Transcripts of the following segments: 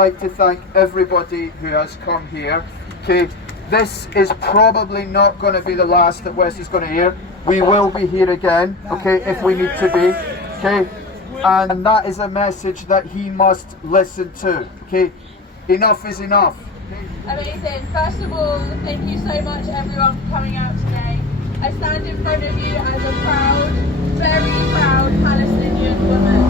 I'd like to thank everybody who has come here. Okay, this is probably not going to be the last that Wes is going to hear. We will be here again, okay, if we need to be, okay, and that is a message that he must listen to, okay. Enough is enough. Amazing. First of all, thank you so much everyone for coming out today. I stand in front of you as a proud, very proud Palestinian woman.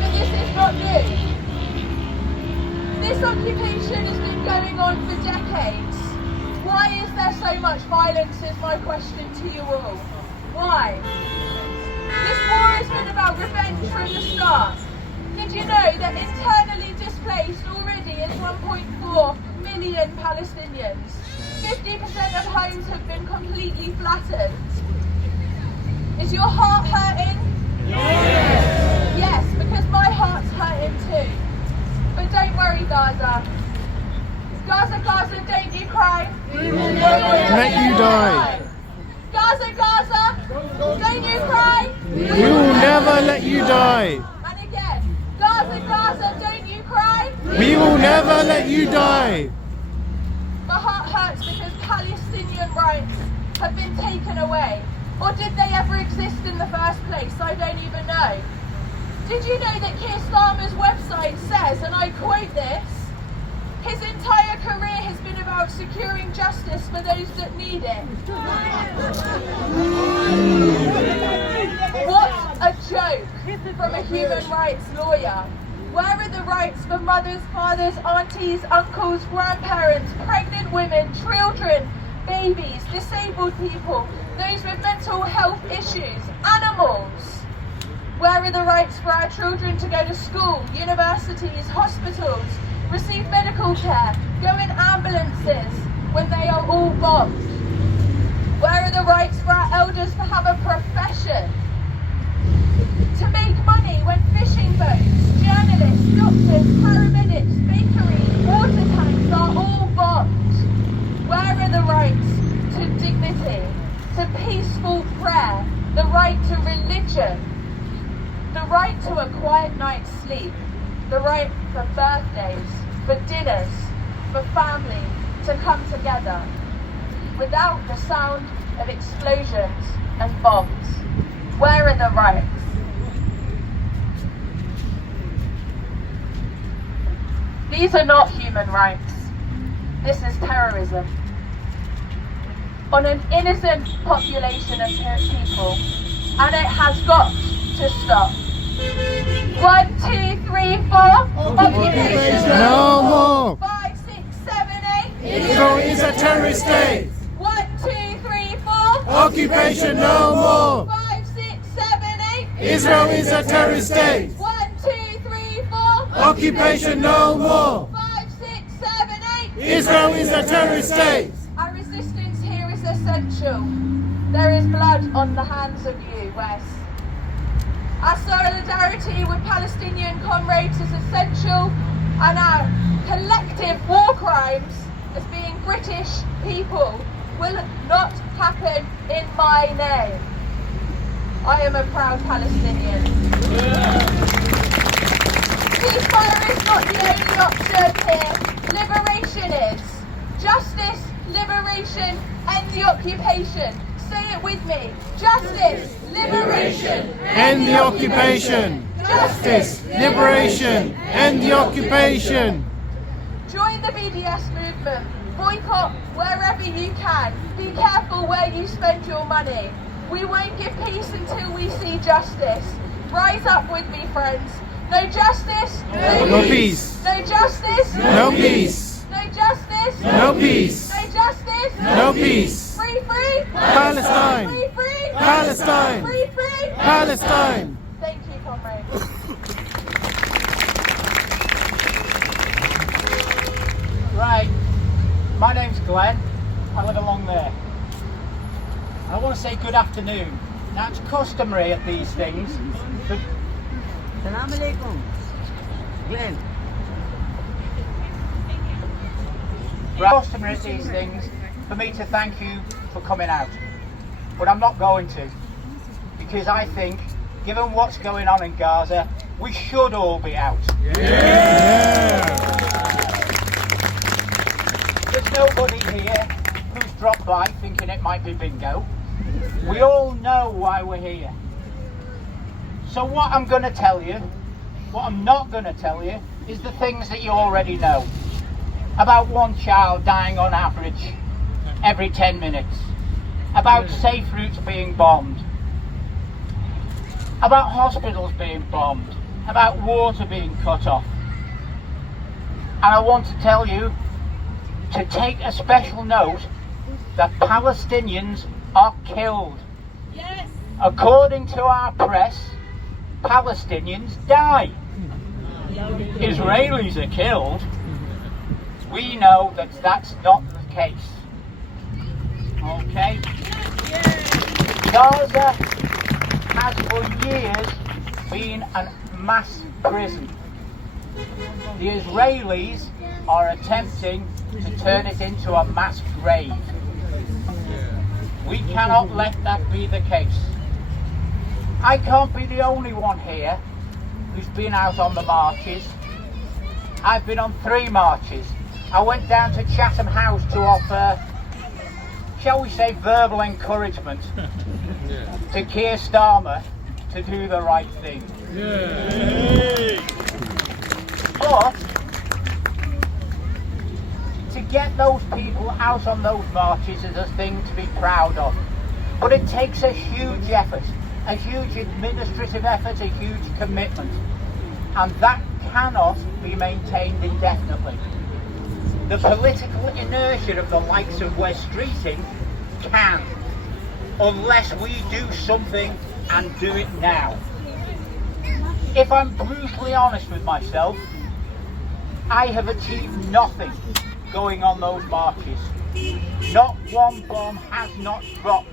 But this is not new. This occupation has been going on for decades. Why is there so much violence is my question to you all. Why? This war has been about revenge from the start. Did you know that internally displaced already is 1.4 million Palestinians? 50% of homes have been completely flattened. Is your heart hurting? Yes! Yes, because my heart's hurting too. But don't worry, Gaza. Gaza, don't you cry. We will never let you die. Gaza, don't you cry. We will never let you die. And again, Gaza, don't you cry. We will never let you die. My heart hurts because Palestinian rights have been taken away. Or did they ever exist in the first place? I don't even know. Did you know that Keir Starmer's website says, and I quote this, his entire career has been about securing justice for those that need it. What a joke from a human rights lawyer. Where are the rights for mothers, fathers, aunties, uncles, grandparents, pregnant women, children, babies, disabled people, those with mental health issues, animals? Where are the rights for our children to go to school, universities, hospitals, receive medical care, go in ambulances when they are all bombed? Where are the rights for our elders to have a profession? To make money when fishing boats, journalists, doctors, paramedics, bakeries, water tanks are all bombed? Where are the rights to dignity, to peaceful prayer, the right to religion, the right to a quiet night's sleep, the right for birthdays, for dinners, for family to come together without the sound of explosions and bombs? Where are the rights? These are not human rights. This is terrorism. On an innocent population of people, and it has got to stop. 1, 2, 3, 4. Occupation. No more. 5, 6, 7, 8. Israel is a terrorist state. 1, 2, 3, 4. Occupation no more. 5, 6, 7, 8. Israel is a terrorist state. 1, 2, 3, 4. Occupation no more. 5, 6, 7, 8. Israel is a terrorist state. Our resistance here is essential. There is blood on the hands of you, Wes. Our solidarity with Palestinian comrades is essential, and our collective war crimes as being British people will not happen in my name. I am a proud Palestinian. Ceasefire is not the only option here. Liberation is. Justice, liberation, end the occupation. Say it with me. Justice, liberation, End the occupation. Justice, liberation, end the occupation. Join the BDS movement. Boycott wherever you can. Be careful where you spend your money. We won't give peace until we see justice. Rise up with me, friends. No justice, No peace. no justice, No peace. no justice, No peace. no justice, No peace. free, Palestine. free, Palestine. free. Palestine. Thank you, comrades. Right, my name's Glenn, I live along there. I want to say good afternoon. Now it's customary at these things for... Assalamu alaikum. Glenn. customary at these things for me to thank you for coming out. but I'm not going to, because I think, given what's going on in Gaza, we should all be out. There's nobody here who's dropped by thinking it might be bingo. We all know why we're here. So what I'm going to tell you, what I'm not going to tell you, is the things that you already know. About one child dying on average every 10 minutes. About safe routes being bombed. About hospitals being bombed. About water being cut off. And I want to tell you to take a special note that Palestinians are killed. Yes. According to our press, Palestinians die. Israelis are killed. We know that that's not the case. Okay? Gaza has for years been a mass prison. The Israelis are attempting to turn it into a mass grave. We cannot let that be the case. I can't be the only one here who's been out on the marches. I've been on 3 marches. I went down to Chatham House to offer, shall we say, verbal encouragement to Keir Starmer to do the right thing. But to get those people out on those marches is a thing to be proud of. But it takes a huge effort, a huge administrative effort, a huge commitment. And that cannot be maintained indefinitely. The political inertia of the likes of West Streeting can, unless we do something and do it now. If I'm brutally honest with myself, I have achieved nothing going on those marches. Not one bomb has not dropped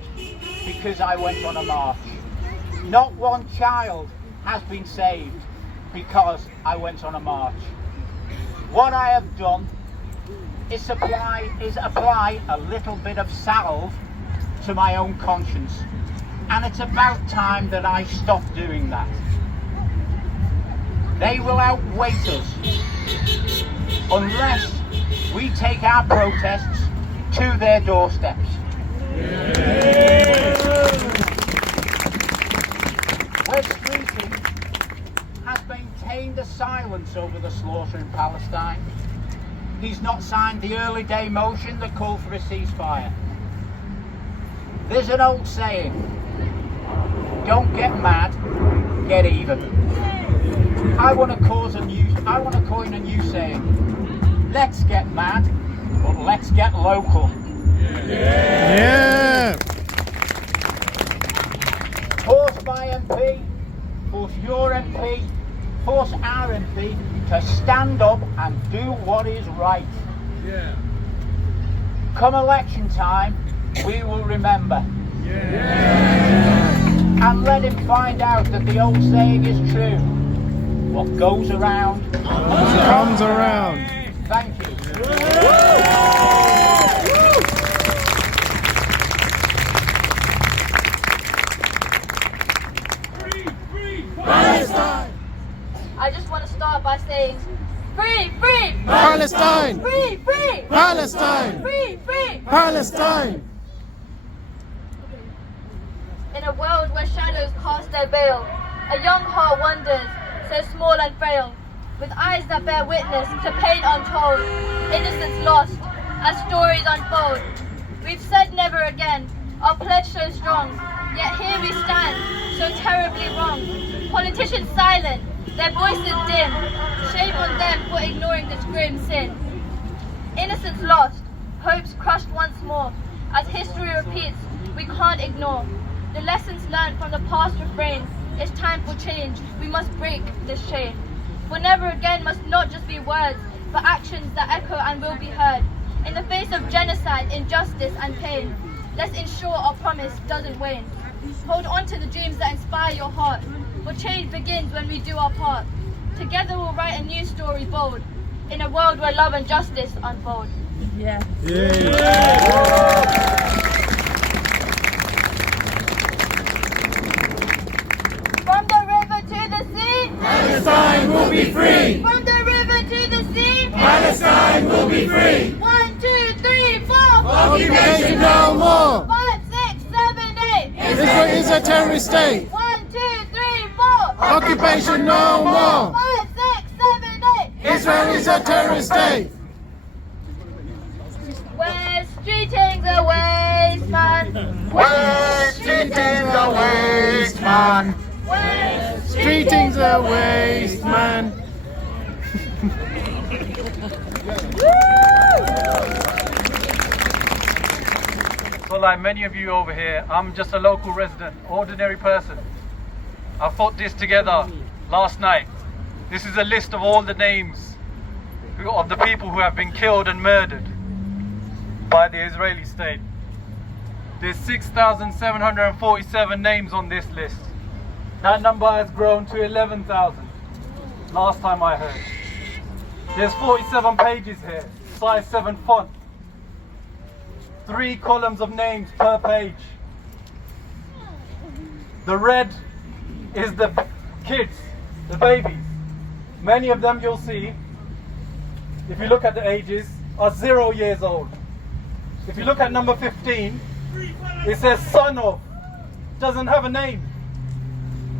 because I went on a march. Not one child has been saved because I went on a march. What I have done is apply a little bit of salve to my own conscience. And it's about time that I stop doing that. They will outweigh us unless we take our protests to their doorsteps. West Streeting has maintained a silence over the slaughter in Palestine. He's not signed the early day motion that called for a ceasefire. There's an old saying, don't get mad, get even. I want to coin a new saying. Let's get mad, but let's get local. Yeah. Force my MP, force your MP, force our MP to stand up and do what is right. Yeah. Come election time, we will remember. And let him find out that the old saying is true. What goes around Comes around. Thank you. I just want to start by saying, free, free, Palestine! free, free, Palestine! free, free. Palestine! In a world where shadows cast their veil, a young heart wanders, so small and frail, with eyes that bear witness to pain untold, innocence lost, as stories unfold. We've said never again, our pledge so strong, yet here we stand, so terribly wrong. Politicians silent, their voices dim, shame on them for ignoring this grim sin. Innocence lost, hopes crushed once more, as history repeats, we can't ignore. The lessons learned from the past refrain, it's time for change, we must break this chain. For never again must not just be words, but actions that echo and will be heard. In the face of genocide, injustice and pain, let's ensure our promise doesn't wane. Hold on to the dreams that inspire your heart, for change begins when we do our part. Together we'll write a new story bold, in a world where love and justice unfold. Yeah. free. 1, 2, 3, 4. Occupation no more. 5, 6, 7, 8. Israel is a terrorist state. 1, 2, 3, 4. Occupation no more. 5, 6, 7, 8. Israel is a terrorist state. We're streeting the waste man. We're treating the waste man. We're Treating the waste man. So like many of you over here, I'm just a local resident, ordinary person. I put this together last night. This is a list of all the names of the people who have been killed and murdered by the Israeli state. There's 6,747 names on this list. That number has grown to 11,000 last time I heard. There's 47 pages here, size 7 font. 3 columns of names per page. The red is the kids, the babies. Many of them you'll see, if you look at the ages, are 0 years old. If you look at number 15, it says son of, doesn't have a name.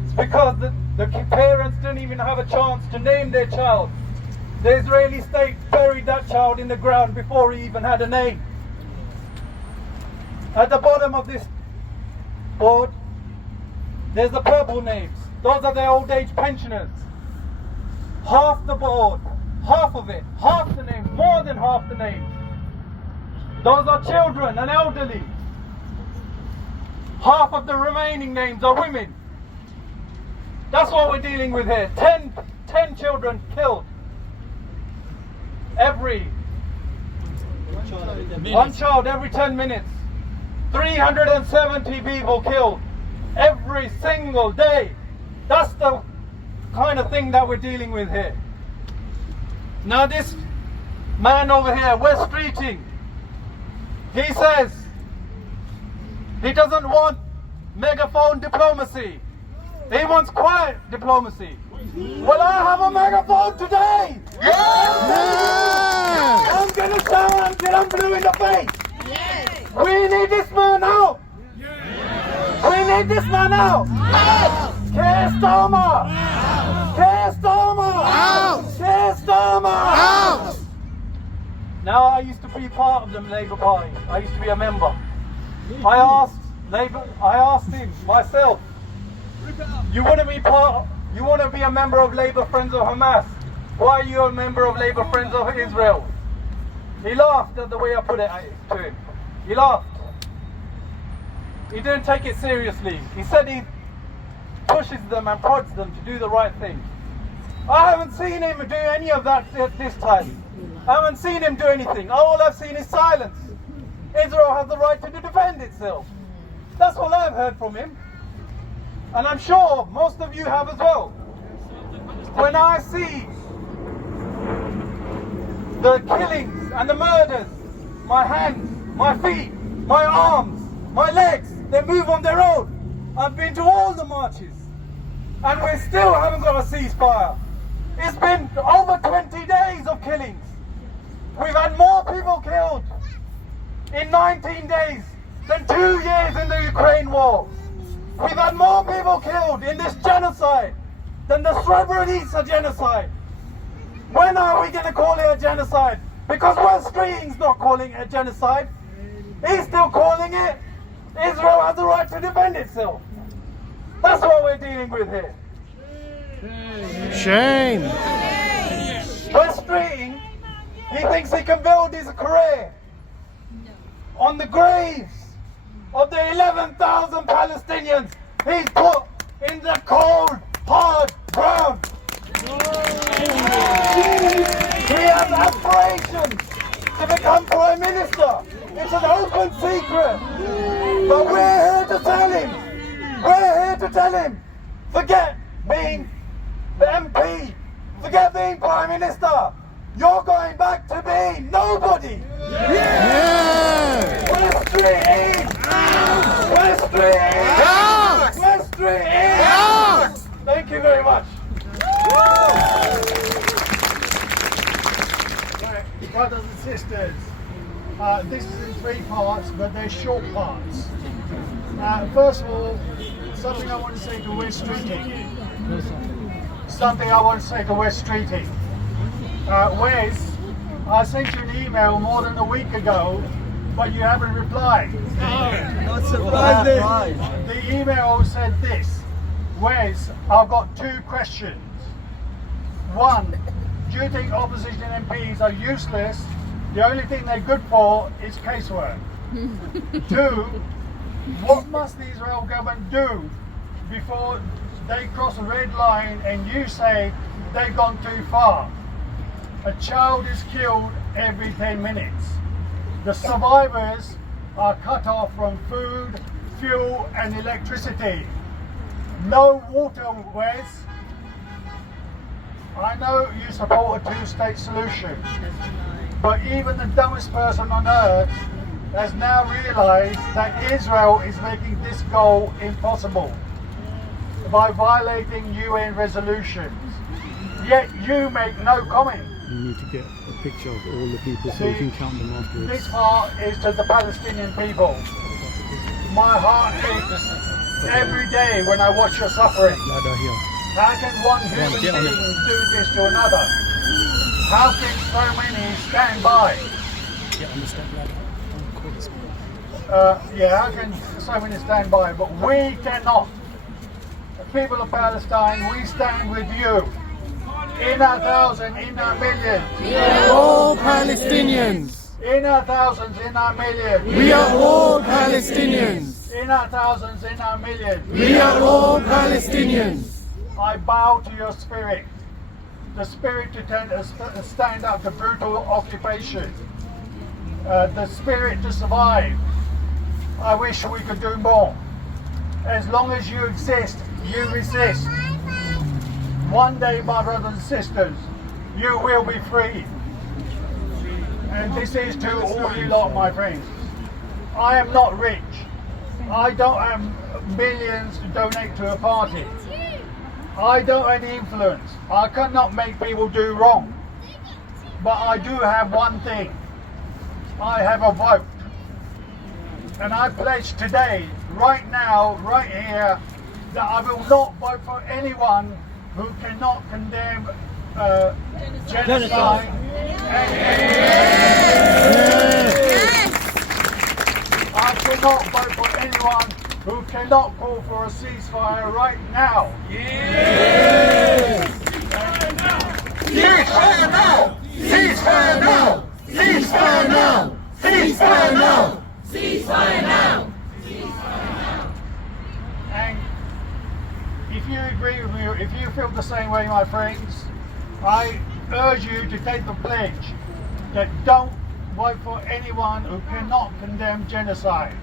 It's because the parents didn't even have a chance to name their child. The Israeli state buried that child in the ground before he even had a name. At the bottom of this board, there's the purple names. Those are the old age pensioners. Half the board, half of it, half the names, more than half the names. Those are children and elderly. Half of the remaining names are women. That's what we're dealing with here. 10 children killed. One child every 10 minutes. 370 people killed every single day. That's the kind of thing that we're dealing with here. Now this man over here, we're streeting. He says he doesn't want megaphone diplomacy. He wants quiet diplomacy. Well, I have a megaphone today. I'm gonna shout until I'm blue in the face. We need this man out. We need this man out. Keir Starmer. Keir Starmer. Keir Starmer. Now, I used to be part of the Labour Party. I used to be a member. I asked him myself, you want to be a member of Labour Friends of Hamas? Why are you a member of Labour Friends of Israel? He laughed at the way I put it to him. He laughed. He didn't take it seriously. He said he pushes them and prods them to do the right thing. I haven't seen him do any of that this time. I haven't seen him do anything. All I've seen is silence. Israel has the right to defend itself. That's all I've heard from him. And I'm sure most of you have as well. When I see the killings and the murders, my hands, my feet, my arms, my legs, they move on their own. I've been to all the marches and we still haven't got a ceasefire. It's been over 20 days of killings. We've had more people killed in 19 days than 2 years in the Ukraine war. We've had more people killed in this genocide than the Srebrenica genocide. When are we going to call it a genocide? Because West Streeting's not calling it a genocide. He's still calling it. Israel has the right to defend itself. That's what we're dealing with here. Shame. West Streeting, he thinks he can build his career on the graves of the 11,000 Palestinians he's put in the cold, hard ground. He has aspirations to become Prime Minister. It's an open secret. But we're here to tell him, forget being the MP, forget being Prime Minister. You're going back to being nobody. Yeah. West Streeting! West Streeting! West Streeting! Thank you very much. That doesn't sisters, this is in 3 parts, but they're short parts. First of all, something I want to say to West Streeting. Wes, I sent you an email more than a week ago, but you haven't replied. Not surprising. The email said this: Wes, I've got 2 questions. 1, do you think opposition MPs are useless? The only thing they're good for is casework. 2, what must the Israel government do before they cross a red line and you say they've gone too far? A child is killed every 10 minutes. The survivors are cut off from food, fuel and electricity. No water, Wes. I know you support a 2-state solution, but even the dumbest person on earth has now realized that Israel is making this goal impossible by violating UN resolutions. Yet you make no comment. You need to get a picture of all the people so you can count them afterwards. This part is to the Palestinian people. My heart aches every day when I watch your suffering. Ladder here. How can one human being do this to another? How can so many stand by? Get on the step ladder. Don't call this one. How can so many stand by? But we cannot. The people of Palestine, we stand with you. In our thousands, in our millions. We are all Palestinians. In our thousands, in our millions. We are all Palestinians. In our thousands, in our millions. We are all Palestinians. I bow to your spirit. The spirit to stand up to brutal occupation. The spirit to survive. I wish we could do more. As long as you exist, you resist. One day, my brothers and sisters, you will be free. And this is to all you lot, my friends. I am not rich. I don't have millions to donate to a party. I don't have any influence. I cannot make people do wrong. But I do have one thing. I have a vote. And I pledge today, right now, right here, that I will not vote for anyone who cannot condemn genocide. I cannot vote for anyone who cannot call for a ceasefire right now. Ceasefire now! Ceasefire now! Ceasefire now! Ceasefire now! Ceasefire now! And if you agree with me, if you feel the same way, my friends, I urge you to take the pledge that don't vote for anyone who cannot condemn genocide.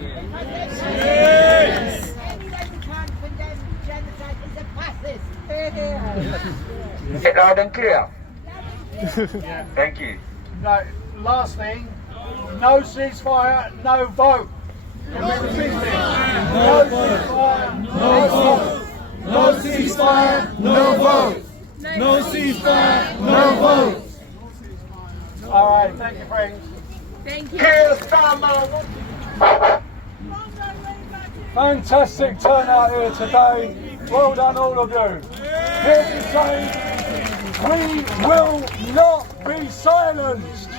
Yes. Anyone who can't condemn genocide is a fascist. Loud and clear. Thank you. Now, last thing, no ceasefire, no vote. Can we repeat this? No ceasefire, no vote. No ceasefire, no vote. No ceasefire, no vote. All right, thank you, friends. Fantastic turnout here today. Well done, all of you. Here to say, we will not be silenced.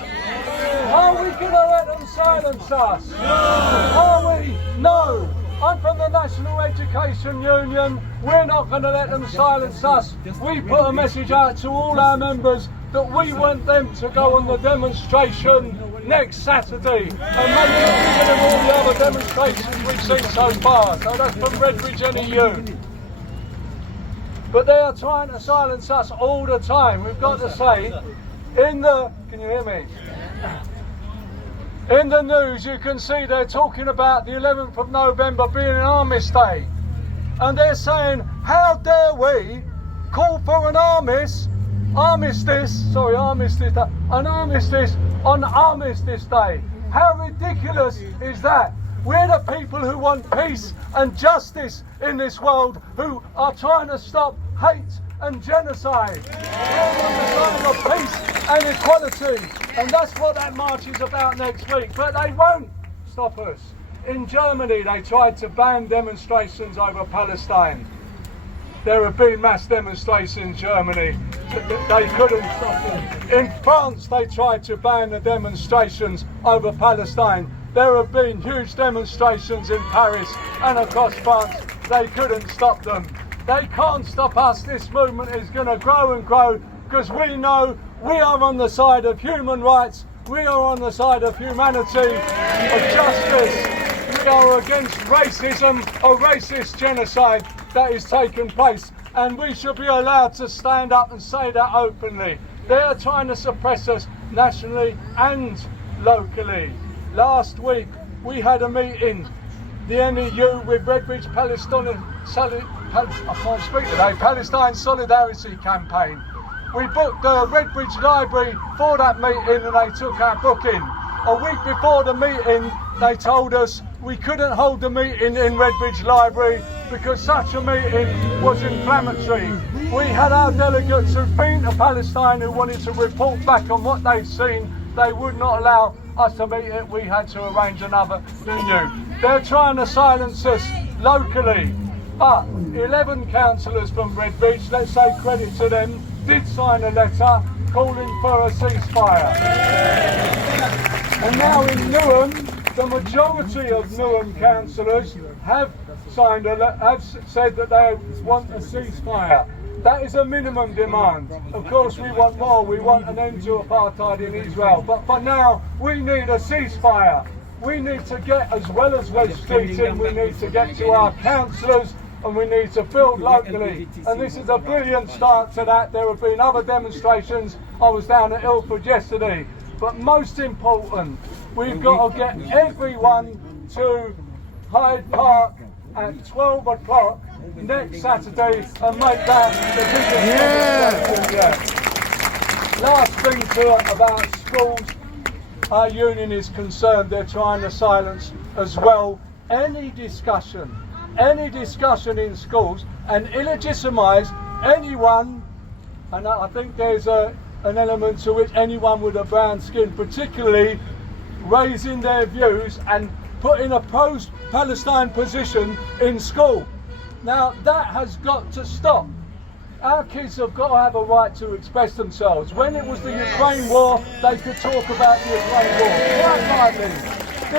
Are we going to let them silence us? Are we? No. I'm from the National Education Union. We're not going to let them silence us. We put a message out to all our members that we want them to go on the demonstration next Saturday and make it bigger than all the other demonstrations we've seen so far. So that's from Redbridge NEU. But they are trying to silence us all the time. We've got to say, can you hear me? In the news you can see they're talking about the 11th of November being an Armistice Day. And they're saying, how dare we call for an armistice on Armistice Day. How ridiculous is that? We're the people who want peace and justice in this world, who are trying to stop hate and genocide. We're on the side of peace and equality. And that's what that march is about next week. But they won't stop us. In Germany, they tried to ban demonstrations over Palestine. There have been mass demonstrations in Germany. They couldn't stop them. In France, they tried to ban the demonstrations over Palestine. There have been huge demonstrations in Paris and across France. They couldn't stop them. They can't stop us. This movement is going to grow and grow because we know we are on the side of human rights. We are on the side of humanity, of justice. We are against racism, a racist genocide that is taking place, and we should be allowed to stand up and say that openly. They are trying to suppress us nationally and locally. Last week we had a meeting, the NEU with Redbridge Palestine Solidarity Campaign. We booked the Redbridge Library for that meeting and they took our booking. A week before the meeting they told us we couldn't hold the meeting in Redbridge Library because such a meeting was inflammatory. We had our delegates who'd been to Palestine who wanted to report back on what they'd seen. They would not allow us to meet it. We had to arrange another venue. They're trying to silence us locally. But 11 councillors from Redbridge, let's say credit to them, did sign a letter calling for a ceasefire. And now in Newham, the majority of Newham councillors have said that they want a ceasefire. That is a minimum demand. Of course we want more, we want an end to apartheid in Israel. But for now, we need a ceasefire. We need to get, as well as legislating, we need to get to our councillors and we need to build locally. And this is a brilliant start to that. There have been other demonstrations. I was down at Ilford yesterday. But most important, we've got to get everyone to Hyde Park at 12 o'clock next Saturday and make that the biggest demonstration yet. Last thing about schools, our union is concerned they're trying to silence as well any discussion in schools and illegitimize anyone, and I think there's an element to which anyone with a brown skin, particularly raising their views and putting a pro-Palestine position in school. Now that has got to stop. Our kids have got to have a right to express themselves. When it was the Ukraine war, they could talk about the Ukraine war quite lightly.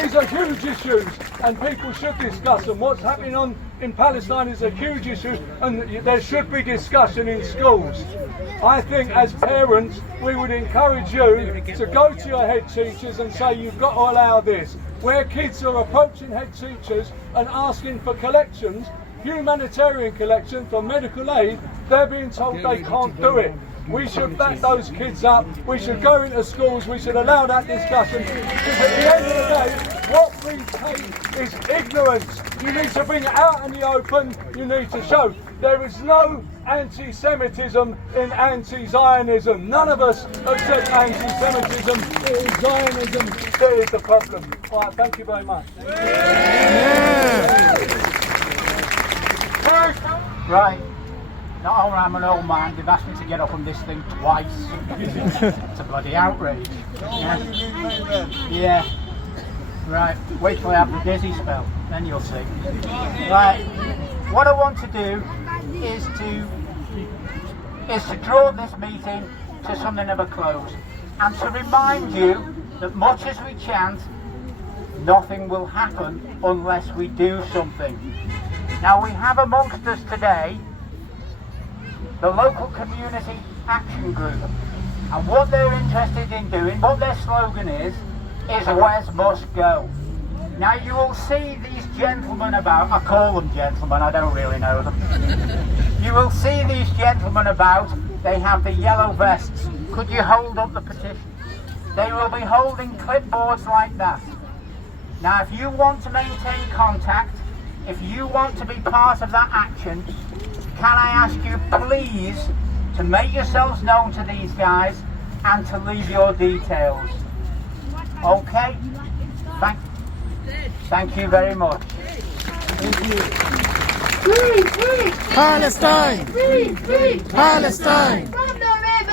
These are huge issues and people should discuss them. What's happening in Palestine is a huge issue and there should be discussion in schools. I think as parents we would encourage you to go to your head teachers and say you've got to allow this. Where kids are approaching head teachers and asking for collections, humanitarian collection for medical aid, they're being told they can't do it. We should back those kids up, we should go into schools, we should allow that discussion, because at the end of the day, what breeds hate is ignorance. You need to bring it out in the open, you need to show. There is no anti-Semitism in anti-Zionism. None of us accept anti-Semitism. It is Zionism that is the problem. All right, thank you very much. Right. Not only am I an old man, they've asked me to get up on this thing twice. It's a bloody outrage. Yeah. Right. Wait till I have the dizzy spell, then you'll see. Right. What I want to do is to draw this meeting to something of a close and to remind you that much as we chant, nothing will happen unless we do something. Now we have amongst us today the local community action group, and what they're interested in doing, what their slogan is Wes must go. Now you will see these gentlemen about, I call them gentlemen, I don't really know them. You will see these gentlemen about, they have the yellow vests. Could you hold up the petition? They will be holding clipboards like that. Now if you want to maintain contact, if you want to be part of that action, can I ask you please to make yourselves known to these guys and to leave your details. Okay? Thank you very much. Palestine! Free! Palestine! From the river!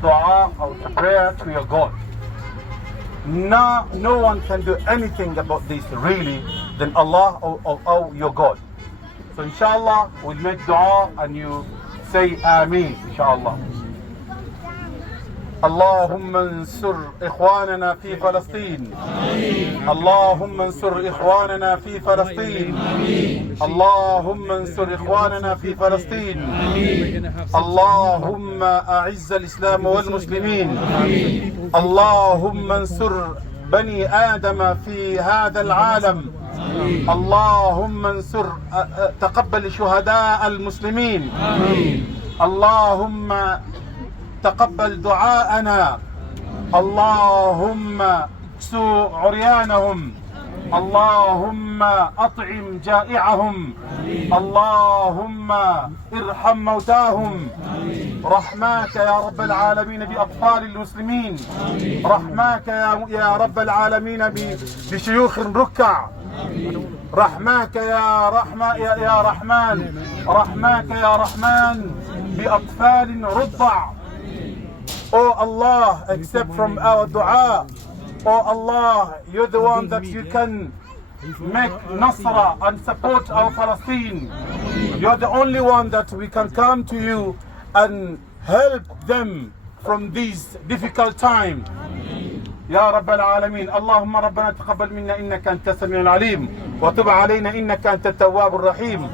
dua or to prayer to your God. No one can do anything about this really than Allah or your God. So inshallah we'll make dua and you say Ameen inshallah. اللهم انصر إخواننا في فلسطين. اللهم انصر إخواننا في فلسطين. اللهم انصر إخواننا في فلسطين. اللهم أعز الإسلام والمسلمين. اللهم انصر بني آدم في هذا العالم. اللهم انصر تقبل شهداء المسلمين. اللهم تقبل دعاءنا. اللهم اكسو عريانهم. اللهم أطعم جائعهم. اللهم ارحم موتاهم. رحماك يا رب العالمين بأطفال المسلمين. رحماك يا رب العالمين بشيوخ الركع. رحماك يا رحمن. رحماك يا رحمن بأطفال رضع. Oh Allah, accept from our dua. Oh Allah, you're the one that you can make Nasra and support our Palestine. You're the only one that we can come to you and help them from this difficult time. يا رب العالمين. اللهم ربنا تقبل منا إنك أنت السميع العليم وتب علينا إنك أنت التواب الرحيم.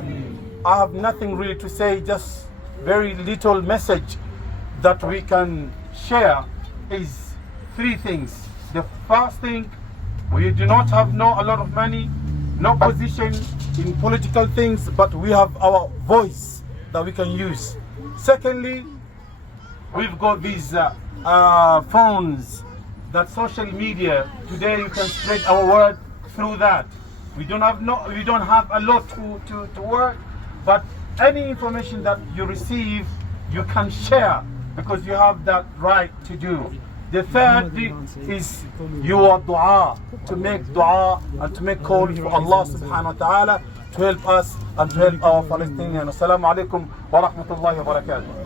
I have nothing really to say, just very little message that we can share is three things. The first thing, we do not have a lot of money, no position in political things, but we have our voice that we can use. Secondly, we've got these phones, that social media. Today you can spread our word through that. We don't have a lot to work, but any information that you receive, you can share because you have that right to do. The third is your dua, to make dua and to make call for Allah subhanahu wa ta'ala to help us and to help our Palestinians. Assalamu alaikum wa rahmatullahi wa barakatuh.